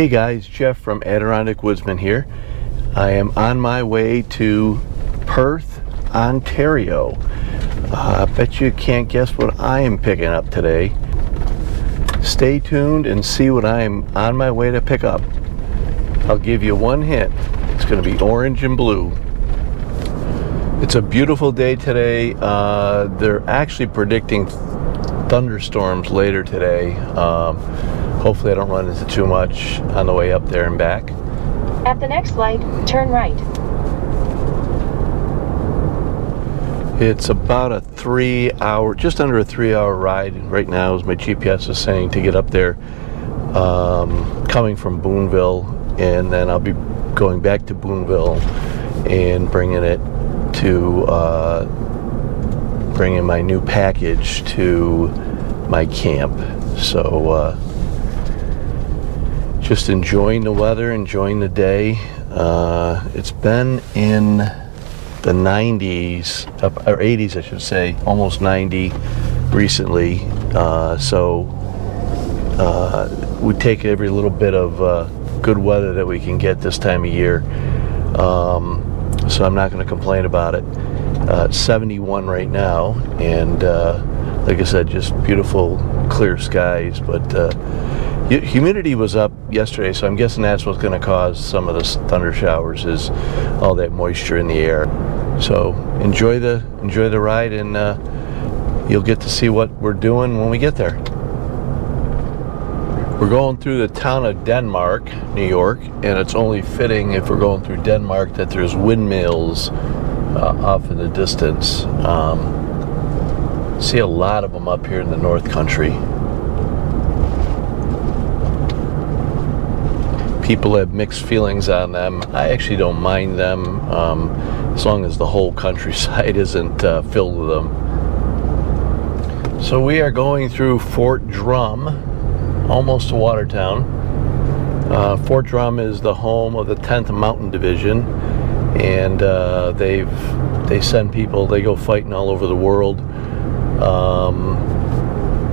Hey guys, Jeff from Adirondack Woodsman here. I am on my way to Perth, Ontario. I bet you can't guess what I am picking up today. Stay tuned and see what I am on my way to pick up. I'll give you one hint. It's going to be orange and blue. It's a beautiful day today. They're actually predicting thunderstorms later today. Hopefully I don't run into too much on the way up there and back. At the next light, turn right. It's about a 3 hour, just under a 3 hour ride right now, as my GPS is saying, to get up there, coming from Boonville, and then I'll be going back to Boonville and bringing my new package to my camp. So just enjoying the weather, enjoying the day. It's been in the 90s, or 80s I should say, almost 90 recently. So we take every little bit of good weather that we can get this time of year. So I'm not going to complain about it. It's 71 right now, and like I said, just beautiful clear skies, but humidity was up yesterday, so I'm guessing that's what's going to cause some of the thunder showers, is all that moisture in the air. So enjoy the ride, and you'll get to see what we're doing when we get there. We're going through the town of Denmark, New York, and it's only fitting, if we're going through Denmark, that there's windmills off in the distance. See a lot of them up here in the North Country. People have mixed feelings on them. I actually don't mind them, as long as the whole countryside isn't filled with them. So we are going through Fort Drum, almost to Watertown. Fort Drum is the home of the 10th Mountain Division, and they send people, they go fighting all over the world.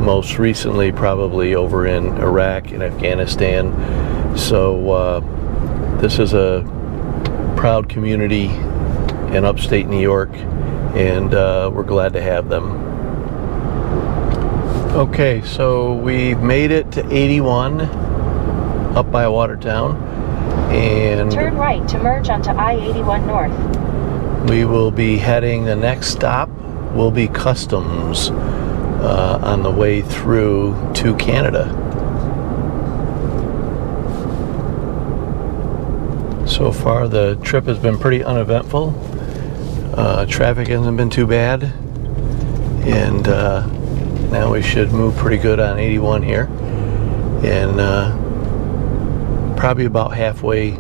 Most recently probably over in Iraq and Afghanistan. So this is a proud community in upstate New York, and we're glad to have them. Okay, so we've made it to 81 up by Watertown, and turn right to merge onto I-81 North. We will be heading, the next stop will be Customs on the way through to Canada. So far the trip has been pretty uneventful. Traffic hasn't been too bad, and now we should move pretty good on 81 here, and probably about halfway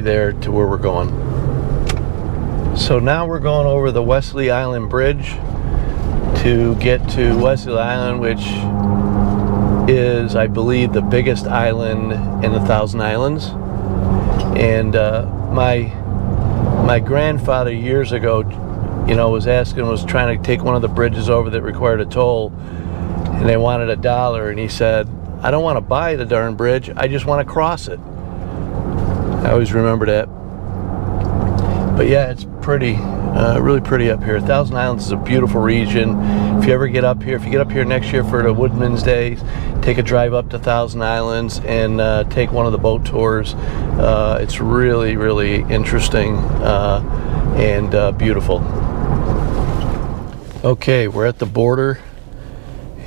there to where we're going. So now we're going over the Wesley Island Bridge to get to Wesley Island, which is, I believe, the biggest island in the Thousand Islands. And my grandfather years ago, was trying to take one of the bridges over that required a toll, and they wanted $1, and he said, I don't want to buy the darn bridge, I just want to cross it. I always remember that. But yeah, it's pretty, really pretty up here. Thousand Islands is a beautiful region. If you ever get up here, if you get up here next year for the Woodman's Day, take a drive up to Thousand Islands and take one of the boat tours. It's really, really interesting and beautiful. Okay, we're at the border,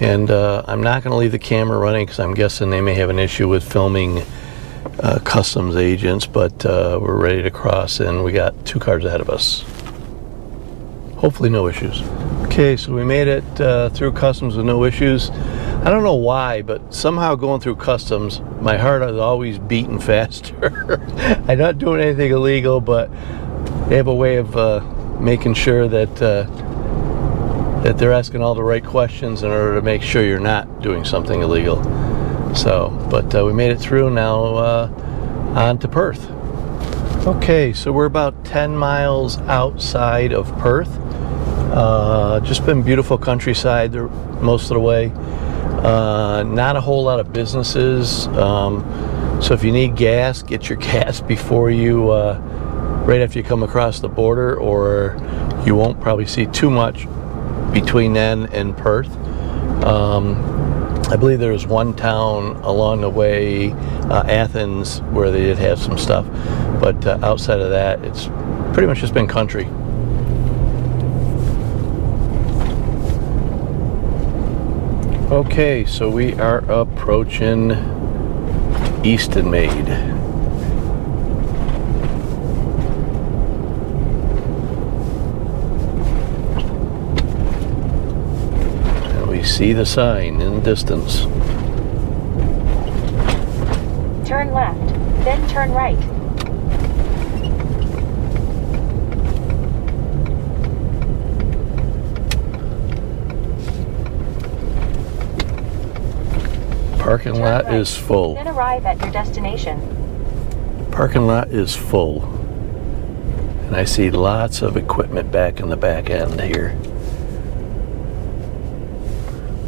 and I'm not going to leave the camera running because I'm guessing they may have an issue with filming customs agents, but we're ready to cross, and we got 2 cars ahead of us. Hopefully no issues. Okay, so we made it through customs with no issues. I don't know why, but somehow going through customs, my heart is always beating faster. I'm not doing anything illegal, but they have a way of making sure that that they're asking all the right questions in order to make sure you're not doing something illegal. So, but we made it through. Now on to Perth. Okay, so we're about 10 miles outside of Perth. Just been beautiful countryside most of the way. Not a whole lot of businesses. So if you need gas, get your gas before you, right after you come across the border, or you won't probably see too much between then and Perth. I believe there was one town along the way, Athens, where they did have some stuff, but outside of that, it's pretty much just been country. Okay, so we are approaching Eastonmade. And we see the sign in the distance. Turn left, then turn right. Parking Turn lot right, is full. Then arrive at your destination. Parking lot is full. And I see lots of equipment back in the back end here.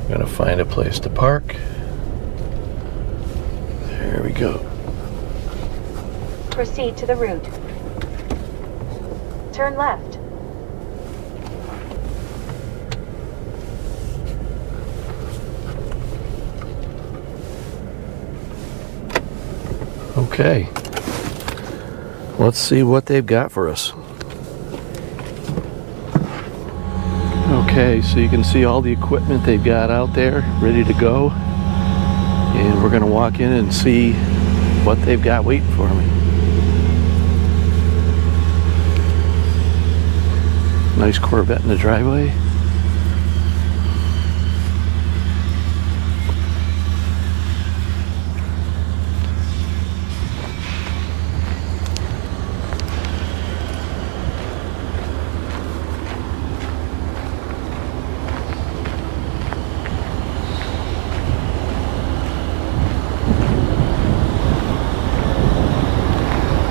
I'm gonna find a place to park. There we go. Proceed to the route. Turn left. Okay. Let's see what they've got for us. Okay, so you can see all the equipment they've got out there ready to go. And we're gonna walk in and see what they've got waiting for me. Nice Corvette in the driveway.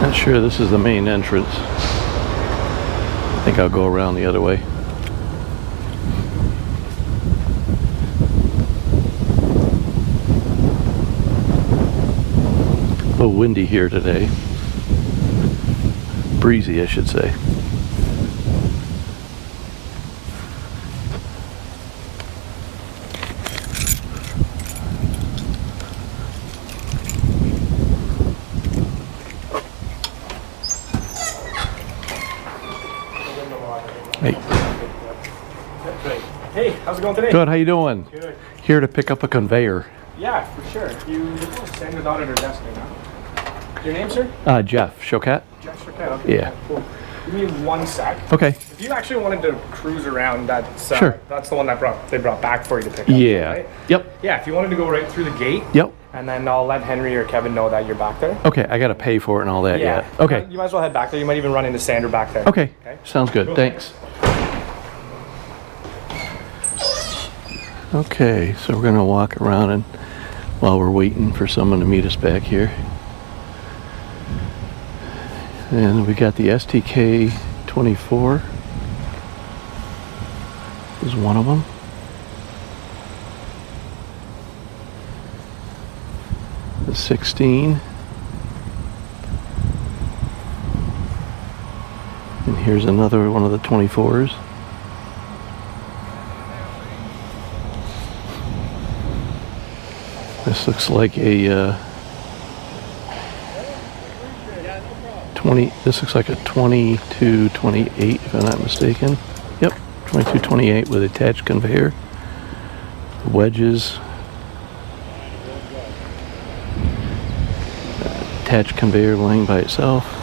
Not sure this is the main entrance. I think I'll go around the other way. A little windy here today. Breezy, I should say. Hey. Hey, how's it going today? Good, how you doing? Good. Here to pick up a conveyor. Yeah, for sure. You send it out at her desk right now. Your name, sir? Jeff Choquette. Jeff Shirkett. Okay. Yeah. Cool. Give me 1 sec. Okay. If you actually wanted to cruise around, that's Sure. that's the one that they brought back for you to pick up. Yeah. Right? Yep. Yeah. If you wanted to go right through the gate. Yep. And then I'll let Henry or Kevin know that you're back there. Okay, I gotta pay for it and all that. Yeah. Okay. You might as well head back there. You might even run into Sandra back there. Okay. Sounds good. Cool. Thanks. Okay, so we're gonna walk around and while we're waiting for someone to meet us back here. And we got the STK 24 is one of them. The 16. And here's another one of the 24s. This looks like a 20. This looks like a 2228, if I'm not mistaken. Yep, 2228 with attached conveyor, wedges, attached conveyor laying by itself.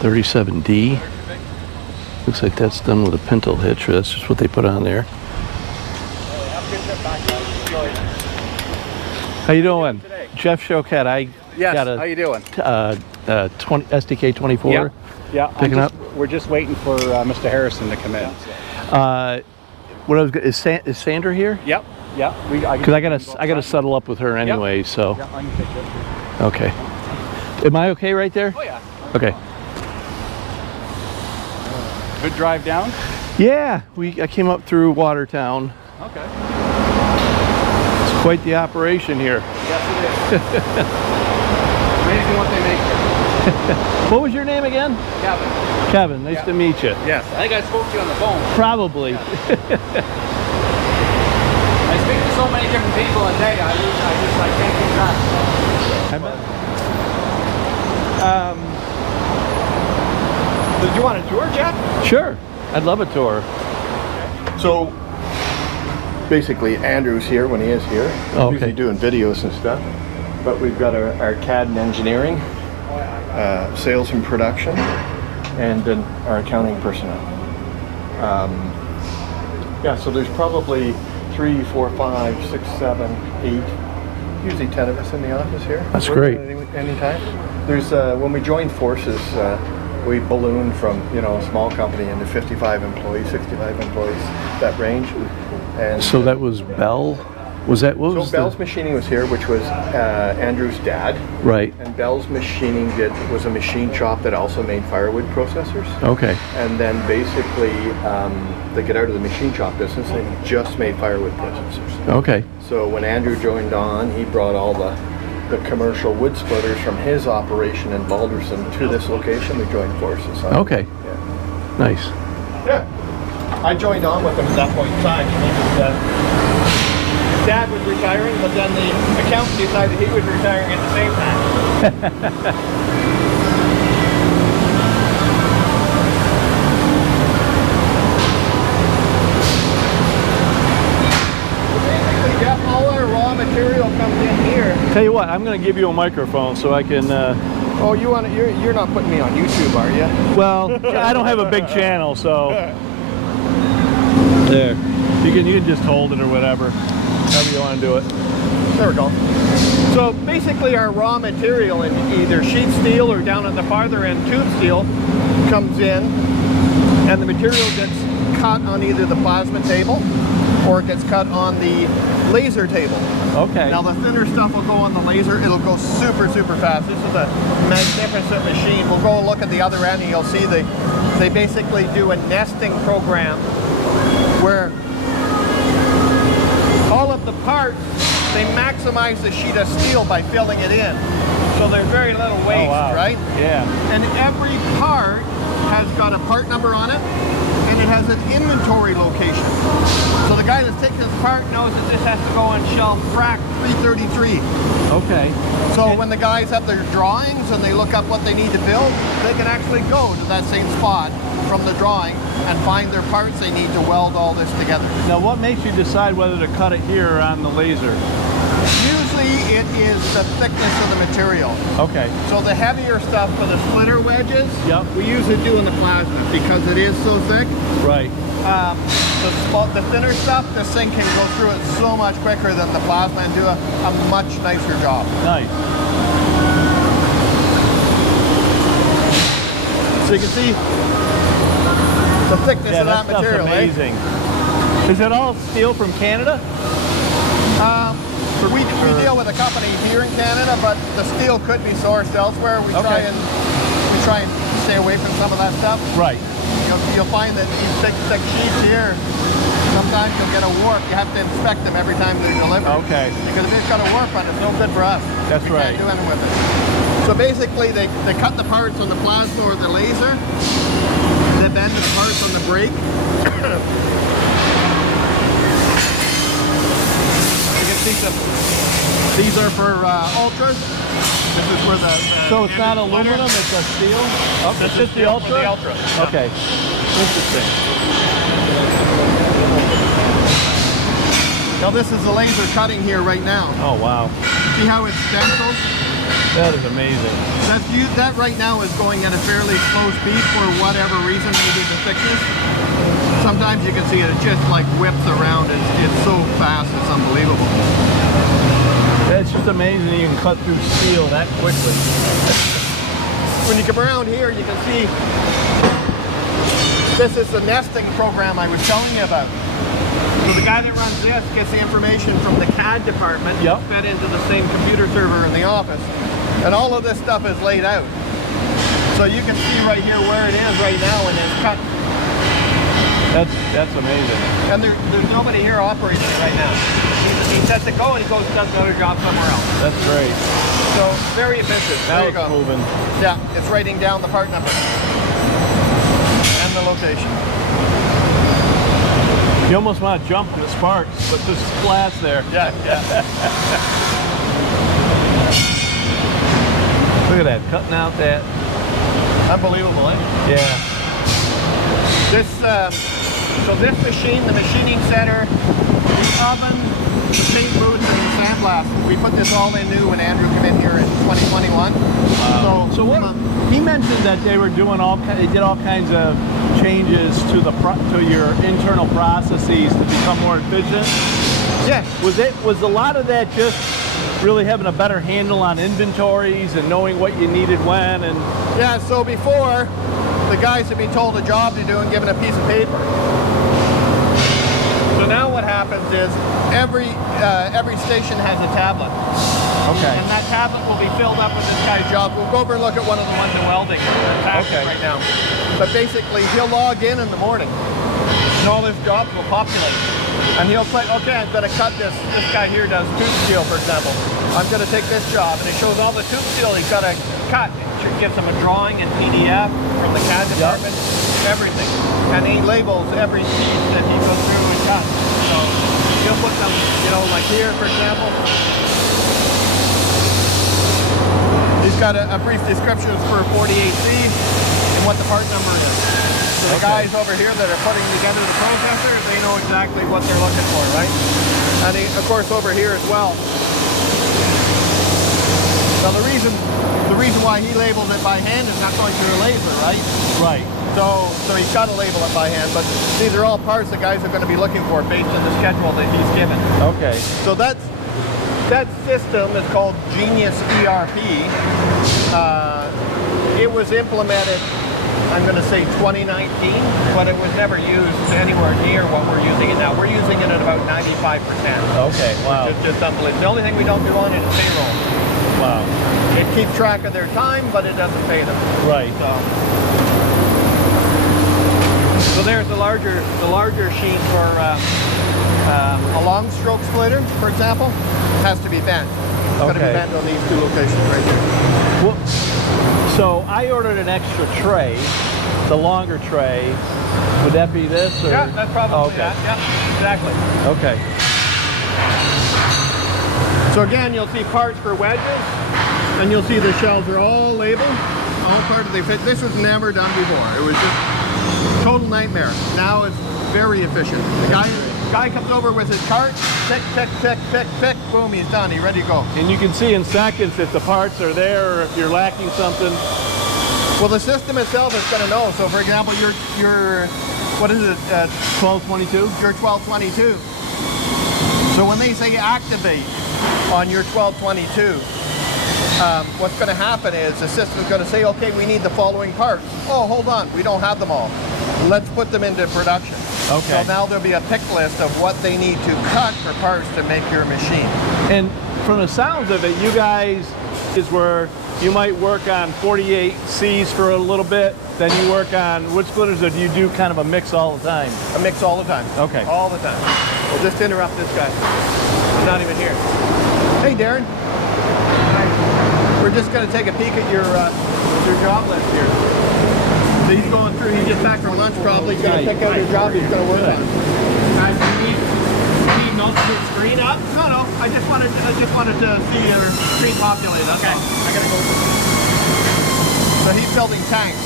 $37D. Looks like that's done with a pintle hitch, or that's just what they put on there. How you doing? Jeff Choquette. I got a how you doing? 20 STK 24. Yeah, Picking up. We're just waiting for Mr. Harrison to come in. What I was is Sandra here? Yep. Yeah. Because I gotta settle up with her anyway. So Yeah, I can take it. okay. Am I okay right there? Oh yeah. Okay. Good drive down? Yeah, I came up through Watertown. Okay. It's quite the operation here. Yes, it is. Amazing what they make here. What was your name again? Kevin. Kevin, nice to meet you. Yes, I think I spoke to you on the phone. Probably. I speak to so many different people a day, I can't keep track. I bet. Do you want a tour, Jeff? Sure, I'd love a tour. So, basically, Andrew's here when he is here. He's Okay. usually doing videos and stuff. But we've got our CAD and engineering, sales and production, and then our accounting personnel. Yeah, so there's probably 3, 4, 5, 6, 7, 8, usually 10 of us in the office here. That's Working great. at any time. There's when we joined forces, we ballooned from a small company into 55 employees, 65 employees, that range. And So that was Bell? Was that, what so was Bell's Machining was here, which was Andrew's dad. Right, And Bell's Machining was a machine shop that also made firewood processors. okay. And then basically they get out of the machine shop business and just made firewood processors. Okay, So when Andrew joined on, he brought all the commercial wood splitters from his operation in Balderson to this location. We joined forces. okay, Yeah. nice. Yeah. I joined on with him at that point in time. His dad was retiring, but then the accountant decided he was retiring at the same time. Basically, Jeff, all our raw material comes in here. Tell you what, I'm going to give you a microphone so I can, Oh, you're not putting me on YouTube, are you? well, I don't have a big channel, so. There. You can just hold it or whatever. However you want to do it. There we go. So basically our raw material in either sheet steel or down at the farther end tube steel comes in, and the material gets cut on either the plasma table or it gets cut on the laser table. Okay. Now the thinner stuff will go on the laser. It'll go super, super fast. This is a magnificent machine. We'll go look at the other end and you'll see they basically do a nesting program where all of the parts, they maximize the sheet of steel by filling it in. So there's very little waste, right? Yeah. And every part has got a part number on it, and it has an inventory location. So the guy that's taking this part knows that this has to go on shelf frac 333. Okay. So when the guys have their drawings and they look up what they need to build, they can actually go to that same spot from the drawing and find their parts they need to weld all this together. Now, what makes you decide whether to cut it here or on the laser? Usually it is the thickness of the material. Okay. So the heavier stuff for the splitter wedges, Yep. we usually do in the plasma because it is so thick. Right. The thinner stuff, this thing can go through it so much quicker than the plasma and do a much nicer job. Nice. So you can see the thickness Yeah, of that that stuff's material. amazing. Is it all steel from Canada? We deal with a company here in Canada, but the steel could be sourced elsewhere. We try and stay away from some of that stuff. Right. You'll find that these thick sheets here, sometimes you'll get a warp. You have to inspect them every time they're delivered. Okay. Because if it's got a warp on it, it's no good for us. That's we right. Can't do anything with it. So basically, they cut the parts on the plasma or the laser. They bend the parts on the brake. These are for ultras. This is where the So it's not aluminum, it's a steel? Oh, it's just the steel for Ultra? the Ultra. Okay. Interesting. Now this is the laser cutting here right now. Oh, wow. See how it's stenciled? That is amazing. That right now is going at a fairly slow speed for whatever reason, maybe the thickness. Sometimes you can see it just like whips around. It's so fast, it's unbelievable. It's just amazing that you can cut through steel that quickly. When you come around here, you can see this is the nesting program I was telling you about. So the guy that runs this gets the information from the CAD department, Yep. fed into the same computer server in the office, and all of this stuff is laid out. So you can see right here where it is right now and it's cut. That's amazing. And there's nobody here operating it right now. He sets it go and he goes and does another job somewhere else. That's great. So very efficient. Now There you it's go. moving. Yeah, it's writing down the part number and the location. You almost want to jump to the sparks, but there's glass there. Yeah, yeah. Look at that, cutting out that. Unbelievable, eh? Yeah. This, so this machine, the machining center, the oven, the paint booth, and the sandblast, we put this all in new when Andrew came in here in 2021. So what? He mentioned that they were doing they did all kinds of changes to to your internal processes to become more efficient. Yeah. Was a lot of that just really having a better handle on inventories and knowing what you needed when? And Yeah, so before, the guys would be told a job to do and given a piece of paper. So now what happens is every station has a tablet. okay. And that tablet will be filled up with this guy's job. We'll go over and look at one of the ones in Welding Okay. right now. But basically, he'll log in the morning, and all his jobs will populate. And he'll say, okay, I'm going to cut this. This guy here does tube steel, for example. I'm going to take this job, and it shows all the tube steel he's got to cut. It gives him a drawing in PDF from the CAD department, everything. And he labels every piece that he goes through and cuts. So he'll put them, you know, like here, for example. He's got a brief description for 48C and what the part number is. So the guys over here that are putting together the processor, they know exactly what they're looking for, right? And of course over here as well. Now the reason why he labels it by hand is not going through a laser, right? Right. So he's got to label it by hand, but these are all parts the guys are going to be looking for based on the schedule that he's given. Okay. So that system is called Genius ERP. It was implemented, I'm going to say 2019, but it was never used anywhere near what we're using it now. We're using it at about 95%. Okay. Wow. It's just unbelievable. The only thing we don't do on it is payroll. Wow. It keeps track of their time, but it doesn't pay them. Right. So there's the larger sheet for a long stroke splitter, for example, has to be bent. It's got to be Okay. bent on these two locations right here. Well, so I ordered an extra tray, the longer tray. Would that be this? Or? Yeah, that's probably Oh, okay. that. Yeah, exactly. Okay. So again, you'll see parts for wedges, and you'll see the shelves are all labeled, all part of the fit. This was never done before. It was just total nightmare. Now it's very efficient. The guy comes over with his cart, pick, pick, pick, pick, pick, boom, he's done. He's ready to go. And you can see in seconds if the parts are there or if you're lacking something. Well, the system itself is going to know. So, for example, your what is it? 1222? Your 1222. So when they say activate on your 1222, what's going to happen is the system is going to say, okay, we need the following parts. Oh, hold on, we don't have them all. Let's put them into production. Okay. So now there'll be a pick list of what they need to cut for parts to make your machine. And from the sounds of it, you guys is where you might work on 48Cs for a little bit, then you work on wood splitters, or do you do kind of a mix all the time? A mix all the time. Okay. All the time. We'll just interrupt this guy. He's not even here. Hey, Darren. We're just going to take a peek at your job list here. So he's going through, he gets back from lunch probably, he's going to pick out your job he's going to work on. Guys, you need most of your screen up? No, I just wanted to see your screen populated. Okay, I got to go. So he's building tanks.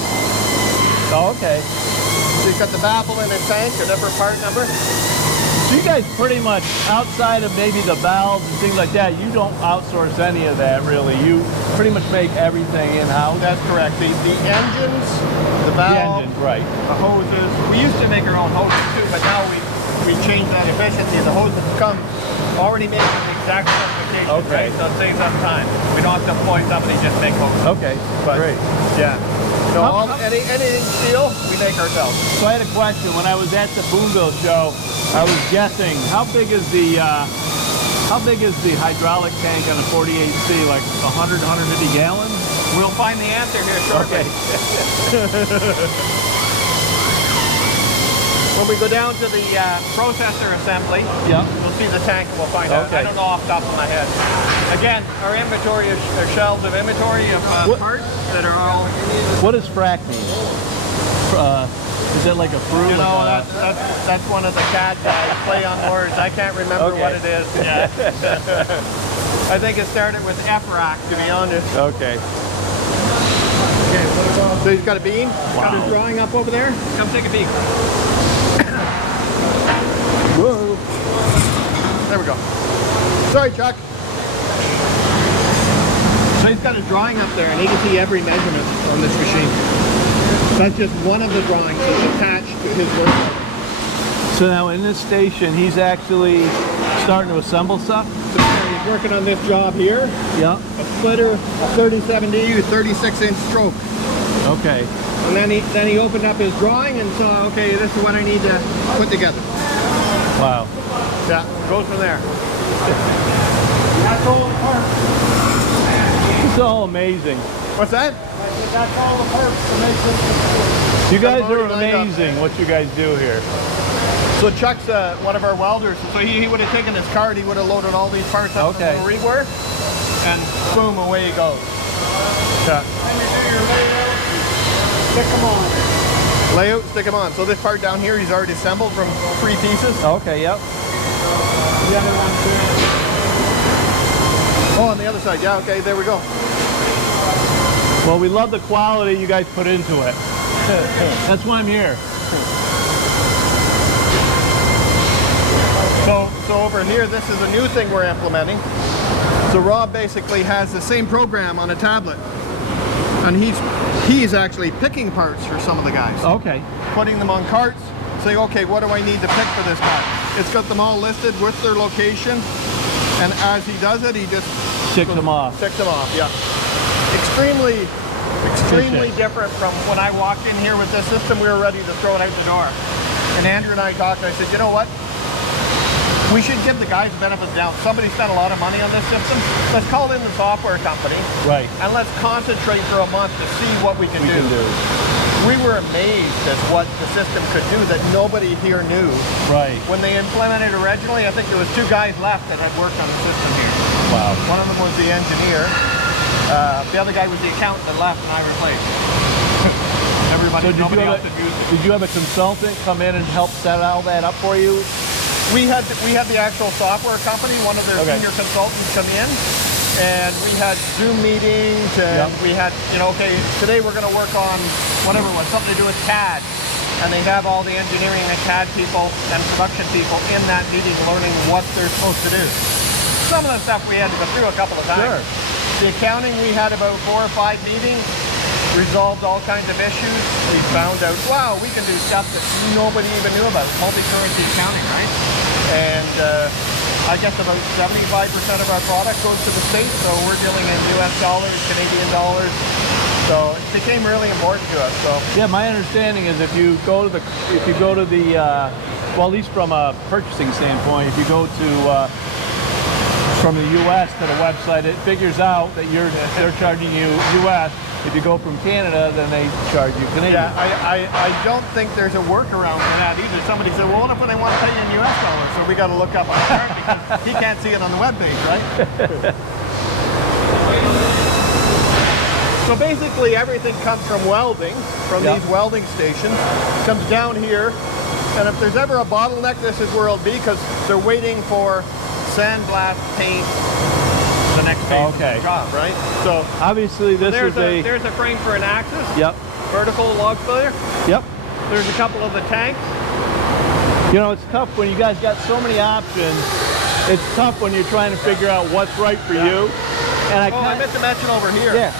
Oh, okay. So he's got the baffle in his tank, a different part number. So you guys pretty much, outside of maybe the valves and things like that, you don't outsource any of that really. You pretty much make everything in-house. That's correct. The engines, the The valve, engine, right. the hoses. We used to make our own hoses too, but now we changed that efficiency. The hoses come already made with the exact specification, Okay. right? So it saves us time. We don't have to employ somebody to just make hoses. Okay, But, great. Yeah. No, anything steel, we make ourselves. So I had a question. When I was at the Boonville show, I was guessing how big is the hydraulic tank on a 48C? Like 100, 150 gallons? We'll find the answer here shortly. When we go down to the processor assembly, Yeah. you'll see the tank and we'll find out. Okay. I don't know off the top of my head. Again, our inventory is shelves of inventory of parts that are all... What does frac mean? Is it like a fruit? You know, like that's one of the CAD guys, play on words. I can't remember Okay. what it is. Yeah. I think it started with FRAC, to be honest. Okay. So he's got a bean. Got his drawing up over there. Come take a peek. Whoa. There we go. Sorry, Chuck. So he's got his drawing up there, and he can see every measurement on this machine. That's just one of the drawings that's attached to his work. So now in this station, he's actually starting to assemble stuff? So he's working on this job here. Yeah. A splitter, 37D with 36-inch stroke. Okay. And then he opened up his drawing and saw, okay, this is what I need to put together. Wow. Yeah, goes from there. That's all the parts. It's all amazing. What's that? That's all the parts to make this. You guys are already lined up. amazing what you guys do here. So Chuck's one of our welders. So he would have taken his cart, he would have loaded all these parts up Okay. from the rework, and boom, away he goes. Yeah. Stick them on. Layout, stick them on. So this part down here, he's already assembled from 3 pieces. Okay, yep. The other one too. Oh, on the other side, yeah, okay, there we go. Well, we love the quality you guys put into it. That's why I'm here. So over here, this is a new thing we're implementing. So Rob basically has the same program on a tablet. And he's actually picking parts for some of the guys. Okay. Putting them on carts, saying, okay, what do I need to pick for this guy? It's got them all listed with their location. And as he does it, he just Ticks them off. ticks them off, yeah. Extremely Efficient. different from when I walked in here with this system. We were ready to throw it out the door. And Andrew and I talked, and I said, you know what? We should give the guys benefits down. Somebody spent a lot of money on this system. Let's call in the software company. Right. And let's concentrate for a month to see what we can do. We were amazed at what the system could do that nobody here knew. Right. When they implemented originally, I think there was 2 guys left that had worked on the system here. Wow. One of them was the engineer. The other guy was the accountant that left and I replaced. Everybody, nobody else had used it. Did you have a consultant come in and help set all that up for you? We had the actual software company, one of their Okay. senior consultants come in, and we had Zoom meetings, and we had, okay, today we're going to work on whatever it was, something to do with CAD. And they have all the engineering and CAD people and production people in that meeting learning what they're supposed to do. Some of the stuff we had to go through a couple of times. Sure. The accounting, we had about 4 or 5 meetings, resolved all kinds of issues. We found out, wow, we can do stuff that nobody even knew about, multi-currency accounting, right? And I guess about 75% of our product goes to the States, so we're dealing in US dollars, Canadian dollars. So it became really important to us. So Yeah, my understanding is if you go to the well, at least from a purchasing standpoint, if you go to from the U.S. to the website, it figures out that they're charging you U.S. If you go from Canada, then they charge you Canadian. yeah, I don't think there's a workaround for that either. Somebody said, well, what if they want to pay you in US dollars? So we got to look up on the chart because he can't see it on the webpage, right? So basically everything comes from welding, from these welding stations. It comes down here, and if there's ever a bottleneck, this is where it'll be because they're waiting for sandblast paint, the next phase of the job, right? So Obviously, this is there's a frame for an axis, Yep. vertical log splitter. Yep. There's a couple of the tanks. You know, it's tough when you guys got so many options. It's tough when you're trying to figure out what's right for you. And I meant to mention over here. Yeah.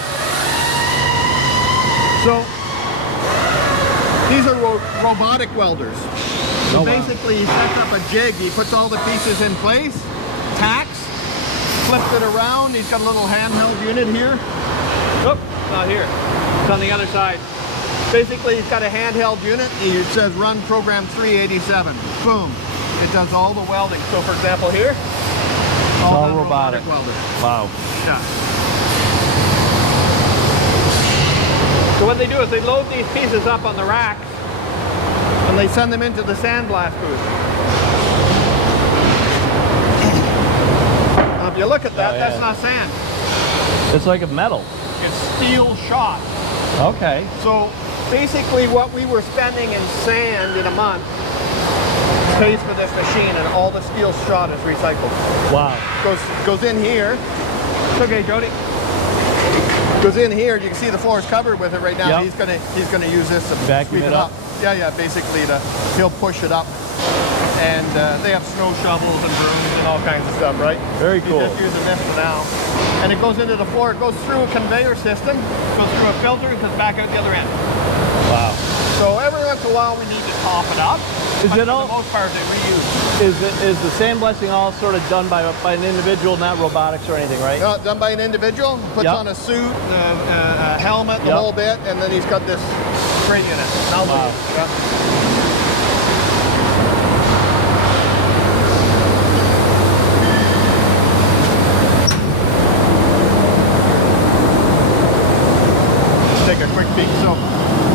So these are robotic welders. So basically he sets up a jig, he puts all the pieces in place, tacks, flips it around, he's got a little handheld unit here. Oh, not here, it's on the other side. Basically he's got a handheld unit, it says run program 387, boom. It does all the welding. So for example here, all done robotic welder. Wow. Yeah. So what they do is they load these pieces up on the racks and they send them into the sandblast booth. Now if you look at that, Oh, yeah. that's not sand. It's like a metal. It's steel shot. Okay. So basically what we were spending in sand in a month pays for this machine, and all the steel shot is recycled. Wow. Goes in here. It's okay, Jody. Goes in here. You can see the floor is covered with it right now. Yep. He's gonna use this to Vacuum sweep it up. Yeah, basically he'll push it up. And they have snow shovels and brooms and all kinds of stuff, right? Very cool. He's just using this for now. And it goes into the floor. It goes through a conveyor system, goes through a filter, and comes back out the other end. Wow. So every once in a while we need to top it up. Is but it for all- the most part they reuse. Is the sandblasting all sort of done by an individual, not robotics or anything, right? Done by an individual, puts Yep. on a suit, a helmet, the Yep. whole bit, and then he's got this crate in it. Now Wow. Let's take a quick peek. So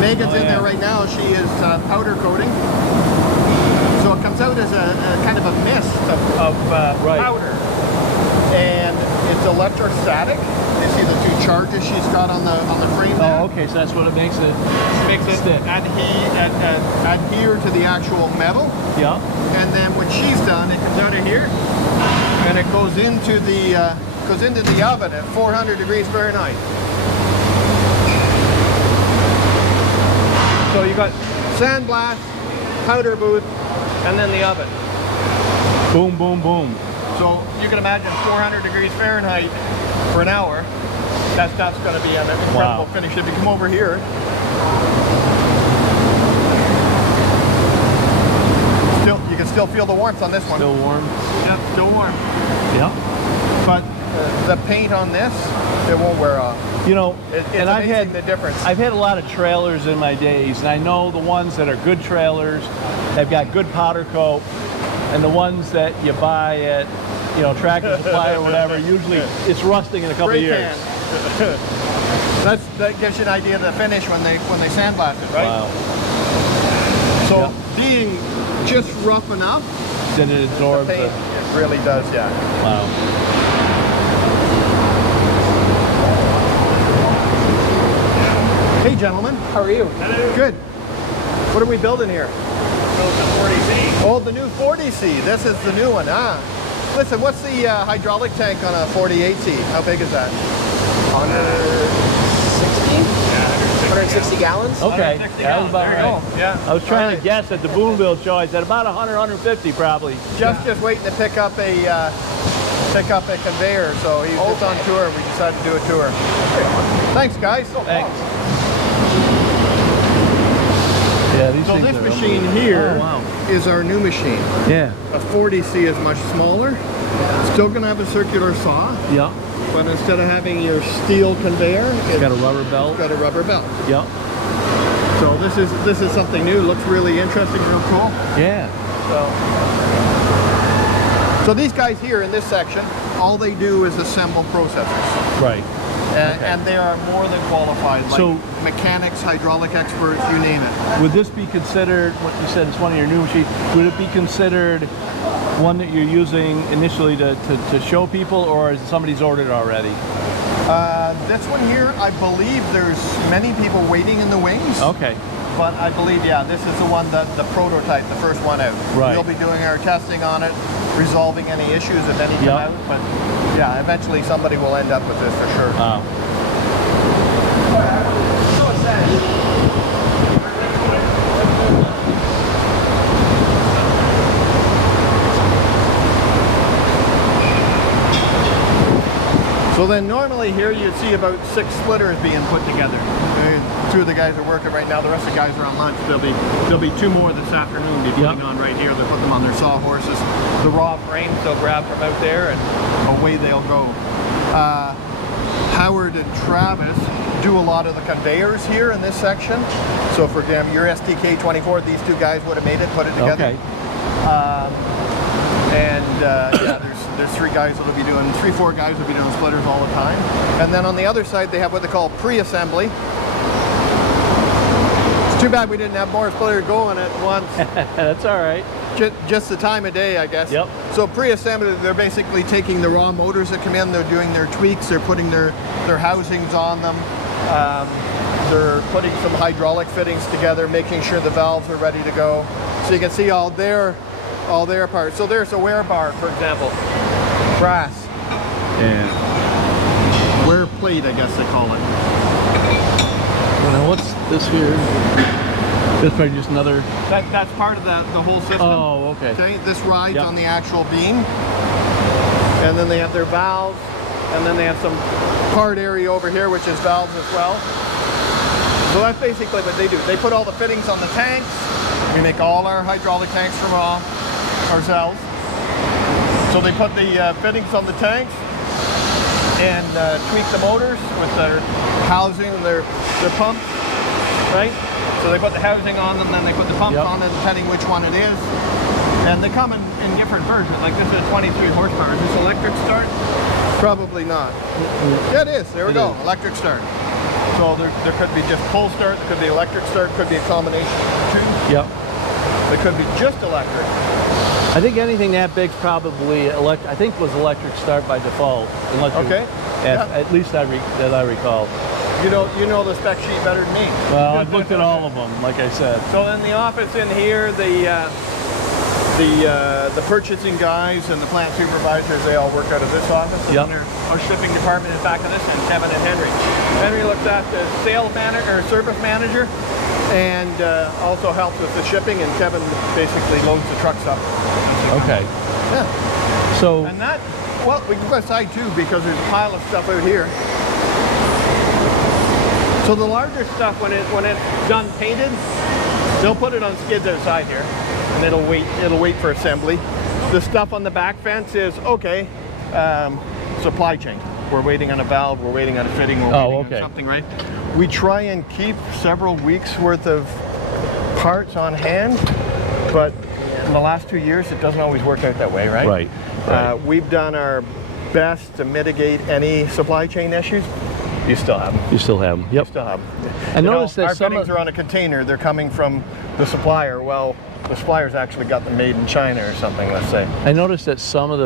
Megan's Oh, in yeah. there right now. She is powder coating. So it comes out as a kind of a mist of Right. powder. And it's electrostatic. You see the two charges she's got on the frame there. Oh, okay. So that's what it makes it. Makes it stick. adhere to the actual metal. Yeah. And then when she's done, it comes out of here and it goes into the oven at 400 degrees Fahrenheit. So you got sandblast, powder booth, and then the oven. Boom, boom, boom. So you can imagine 400 degrees Fahrenheit for an hour. That stuff's going to be an incredible Wow. finish. If you come over here, you can still feel the warmth on this one. Still warm. Yep, still warm. Yeah. But the paint on this, it won't wear off. You know, It's and amazing the difference. I've had a lot of trailers in my days, and I know the ones that are good trailers, they've got good powder coat, and the ones that you buy at, Tractor Supply or whatever, usually it's rusting in a couple of Spray years. can. That gives you an idea of the finish when they sandblast it, right? Wow. So Yep. being just rough enough, Then it the absorbs paint, it really does, yeah. Wow. Hey gentlemen, how are you? Good. What are we building here? Oh, the new 40C. This is the new one. Listen, what's the hydraulic tank on a 48C? How big is that? 160 gallons? Okay, that was about There you right. go. Yeah. I was trying All right. to guess at the Boonville show. I said about 100, 150 probably. Just waiting to pick up a conveyor. So he's just on tour. We decided to do a tour. Thanks, guys. Thanks. Yeah, these So things this are machine unbelievable. here Oh, wow. is our new machine. Yeah. A 40C is much smaller. Still going to have a circular saw, Yeah. but instead of having your steel conveyor, It's got a rubber belt. got a rubber belt. Yeah. So this is something new. Looks really interesting, real cool. Yeah. So these guys here in this section, all they do is assemble processors. Right. And they are more than qualified, like So- mechanics, hydraulic experts, you name it. Would this be considered, what you said it's one of your new machines, would it be considered one that you're using initially to show people, or is somebody's ordered already? This one here, I believe there's many people waiting in the wings. Okay. But I believe, yeah, this is the one, the prototype, the first one out. Right. We'll be doing our testing on it, resolving any issues if any come Yep. out. But yeah, eventually somebody will end up with this for sure. Wow. So then normally here you'd see about 6 splitters being put together. Two of the guys are working right now, the rest of the guys are on lunch. There'll be 2 more this afternoon be putting on right here. They're putting them on their sawhorses. The raw frames they'll grab from out there and away they'll go. Howard and Travis do a lot of the conveyors here in this section. So for example, your STK-24, these 2 guys would have made it, put it together. Okay. Yeah, there's 3 guys that'll be doing, 3-4 guys will be doing splitters all the time. And then on the other side, they have what they call pre-assembly. It's too bad we didn't have more splitter going at once. That's all right. Just the time of day, I guess. Yep. So pre-assembly, they're basically taking the raw motors that come in, they're doing their tweaks, they're putting their housings on them. They're putting some hydraulic fittings together, making sure the valves are ready to go. So you can see all their parts. So there's a wear bar, for example. Brass. Yeah. Wear plate, I guess they call it. Now what's this here? This probably just another. That's part of the whole system. Oh, okay. Okay, this rides Yep. on the actual beam. And then they have their valves, and then they have some part area over here, which is valves as well. So that's basically what they do. They put all the fittings on the tanks. We make all our hydraulic tanks from ourselves. So they put the fittings on the tanks and tweak the motors with their housing and their pumps, right? So they put the housing on them, then they put the pumps on it, depending which one it is. And they come in different versions. Like this is 23 horsepower. Is this electric start? Probably not. Yeah, it is. There we go. Electric start. So there could be just pull start, there could be electric start, could be a combination of the two. Yep. It could be just electric. I think anything that big's probably I think was electric start by default. Okay. At least that I recall. You know the spec sheet better than me. Well, I've looked at all of them, like I said. So in the office in here, the purchasing guys and the plant supervisors, they all work out of this office. Yep. And our shipping department is back of this end, Kevin and Henry. Henry looks after sales manager or service manager, and also helps with the shipping. And Kevin basically loads the trucks up. Okay. Yeah. So. And that, well, we can go outside too because there's a pile of stuff out here. So the larger stuff, when it's done painted, they'll put it on skids outside here, and it'll wait for assembly. The stuff on the back fence is okay. Supply chain. We're waiting on a valve. We're waiting on a fitting. We're waiting on something, right? We try and keep several weeks worth of parts on hand, but in the last 2 years, it doesn't always work out that way, right? Right. We've done our best to mitigate any supply chain issues. You still have them. You still have them. Yep. You still have them. I noticed that our fittings are on a container. They're coming from the supplier. Well, the supplier's actually got them made in China or something. Let's say. I noticed that some of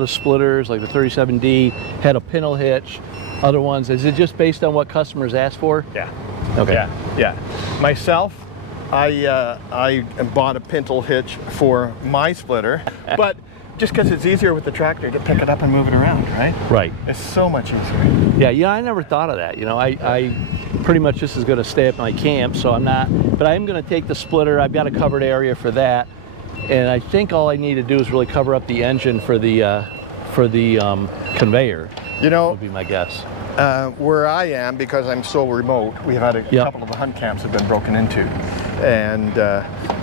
the splitters, like the 37D, had a pintle hitch. Other ones, is it just based on what customers ask for? Yeah. Okay. Yeah. Myself, I bought a pintle hitch for my splitter, but just because it's easier with the tractor to pick it up and move it around, right? Right. It's so much easier. Yeah, I never thought of that. I pretty much just is going to stay at my camp, so I'm not, but I am going to take the splitter. I've got a covered area for that, and I think all I need to do is really cover up the engine for the conveyor. Would be my guess. Where I am, because I'm so remote, we've had a couple of the hunt camps have been broken into, and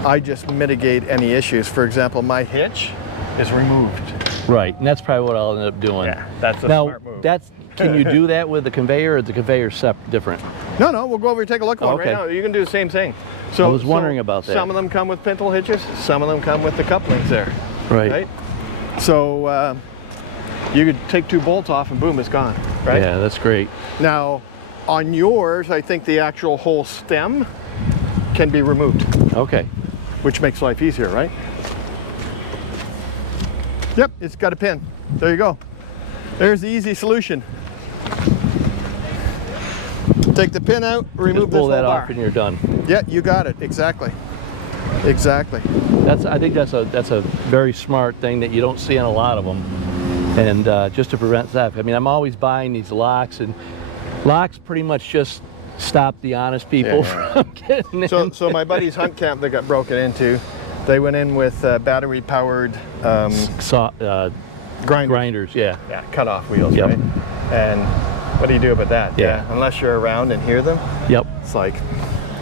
I just mitigate any issues. For example, my hitch is removed. Right, and that's probably what I'll end up doing. Yeah, that's a smart move. Can you do that with the conveyor, or is the conveyor different? No, we'll go over and take a look at one right now. You can do the same thing. So I was wondering about that. Some of them come with pintle hitches, some of them come with the couplings there. Right. So you could take 2 bolts off and boom, it's gone. Right? Yeah, that's great. Now, on yours, I think the actual whole stem can be removed. Okay. Which makes life easier, right? Yep, it's got a pin. There you go. There's the easy solution. Take the pin out, remove Just pull this that whole off bar. and you're done. Yeah, you got it. Exactly. Exactly. I think that's a very smart thing that you don't see on a lot of them, and just to prevent theft. I mean, I'm always buying these locks, and locks pretty much just stop the honest people from getting in. So my buddy's hunt camp that got broken into, they went in with battery-powered grinders. Yeah, cut-off wheels, Yep. right? And what do you do about that? Yeah. Unless you're around and hear them, Yep. it's like...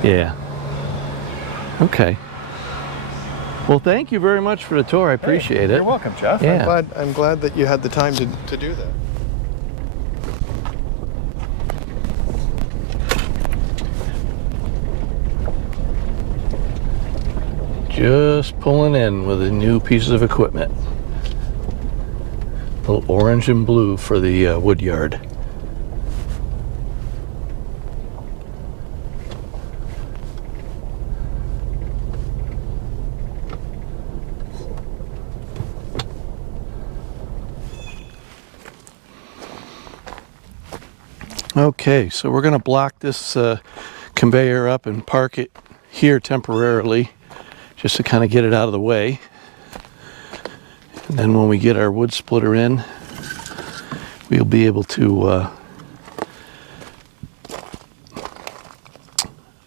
Yeah. Okay. Well, thank you very much for the tour. I appreciate it. You're welcome, Jeff. Yeah. I'm glad that you had the time to do that. Just pulling in with the new pieces of equipment. A little orange and blue for the wood yard. Okay, so we're going to block this conveyor up and park it here temporarily just to kind of get it out of the way. And then when we get our wood splitter in, we'll be able to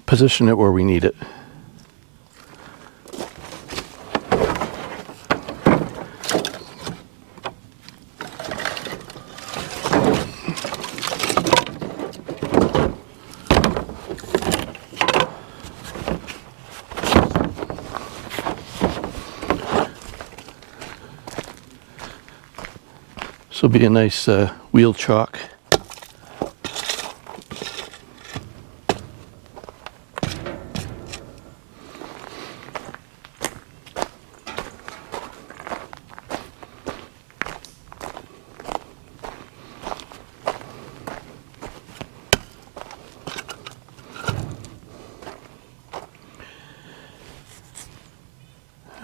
position it where we need it. This will be a nice wheel chalk.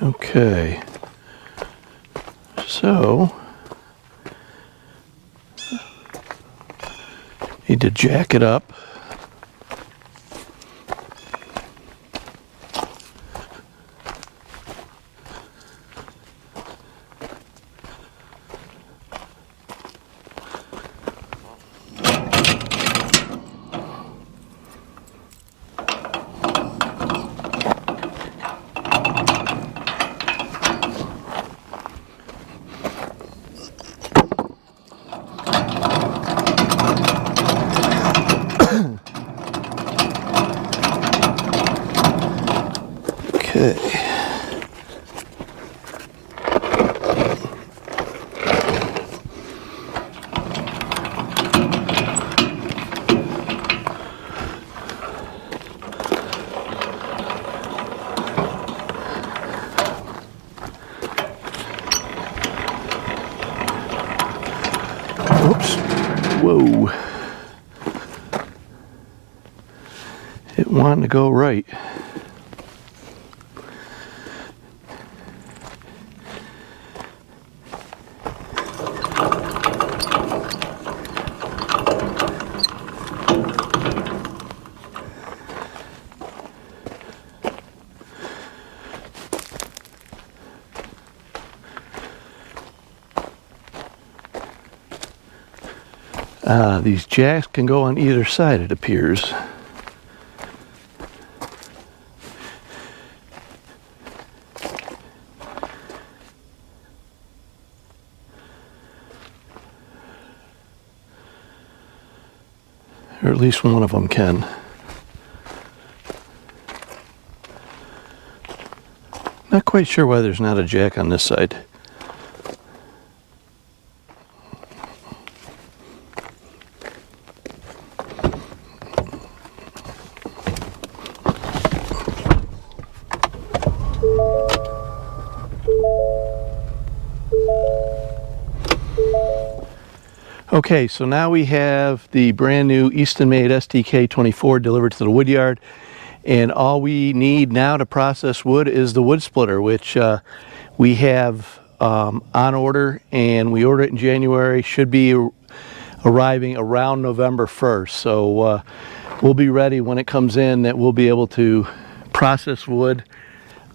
Okay, so need to jack it up. Okay. Whoops. Whoa. It wanted to go right. These jacks can go on either side, it appears. Or at least one of them can. Not quite sure why there's not a jack on this side. Okay, so now we have the brand new Eastonmade STK24 delivered to the wood yard, and all we need now to process wood is the wood splitter, which we have on order, and we ordered it in January. Should be arriving around November 1st, so we'll be ready when it comes in, that we'll be able to process wood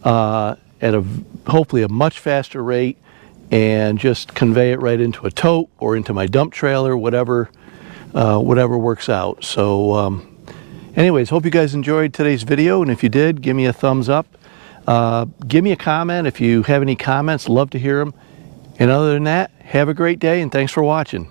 at hopefully a much faster rate, and just convey it right into a tote or into my dump trailer, whatever works out. So anyways, hope you guys enjoyed today's video, and if you did, give me a thumbs up. Give me a comment if you have any comments. Love to hear them. And other than that, have a great day, and thanks for watching.